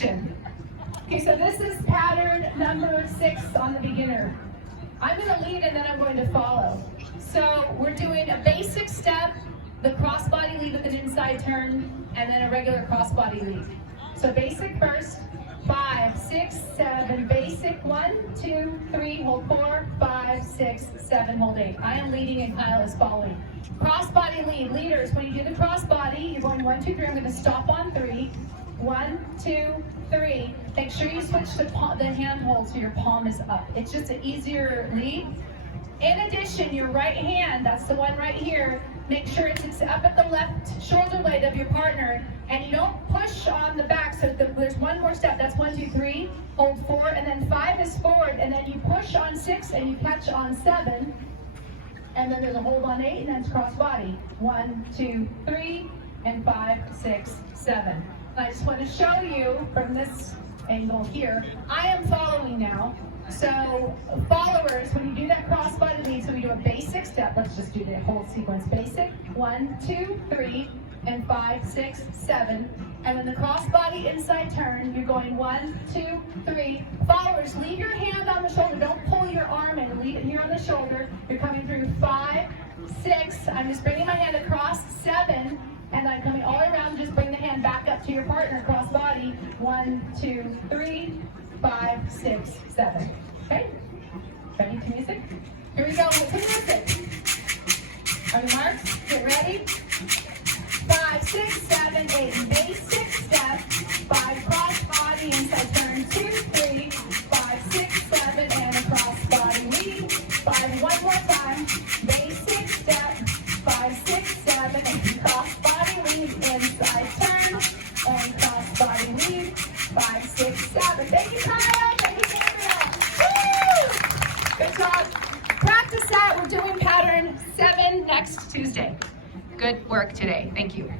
Okay, so this is pattern number 6 on the beginner. I'm going to lead and then I'm going to follow. So we're doing a basic step, the crossbody lead with an inside turn, and then a regular crossbody lead. So basic first, 5, 6, 7, basic, 1, 2, 3, hold 4, 5, 6, 7, hold 8. I am leading and Kyle is following. Crossbody lead, leaders, when you do the crossbody, you're going 1, 2, 3, I'm going to stop on 3. 1, 2, 3. Make sure you switch the hand hold so your palm is up. It's just an easier lead. In addition, your right hand, that's the one right here, make sure it's up at the left shoulder blade of your partner, and you don't push on the back. So there's one more step. That's 1, 2, 3. Hold 4, and then 5 is forward, and then you push on 6 and you catch on 7, and then there's a hold on 8, and then it's cross body. 1, 2, 3, and 5, 6, 7. I just want to show you from this angle here, I am following now. So followers, when you do that crossbody lead, so we do a basic step, let's just do the whole sequence. Basic, 1, 2, 3, and 5, 6, 7. And when the crossbody inside turn, you're going 1, 2, 3. Followers, leave your hand on the shoulder. Don't pull your arm in, leave it here on the shoulder. You're coming through 5, 6. I'm just bringing my hand across 7. And I'm coming all around, just bring the hand back up to your partner, cross body. 1, 2, 3, 5, 6, 7. Okay? Ready to music? Here we go with the music. Are you marked? Get ready? 5, 6, 7, 8. Basic step. 5, cross body, inside turn. 2, 3, 5, 6, 7, and a cross body lead. 5, one more time. Basic step. 5, 6, 7, and cross body lead, inside turn, and cross body lead, 5, 6, 7. Thank you, Kyle. Thank you, Gabriel. Woo! Good job. Practice that. We're doing pattern 7 next Tuesday. Good work today. Thank you.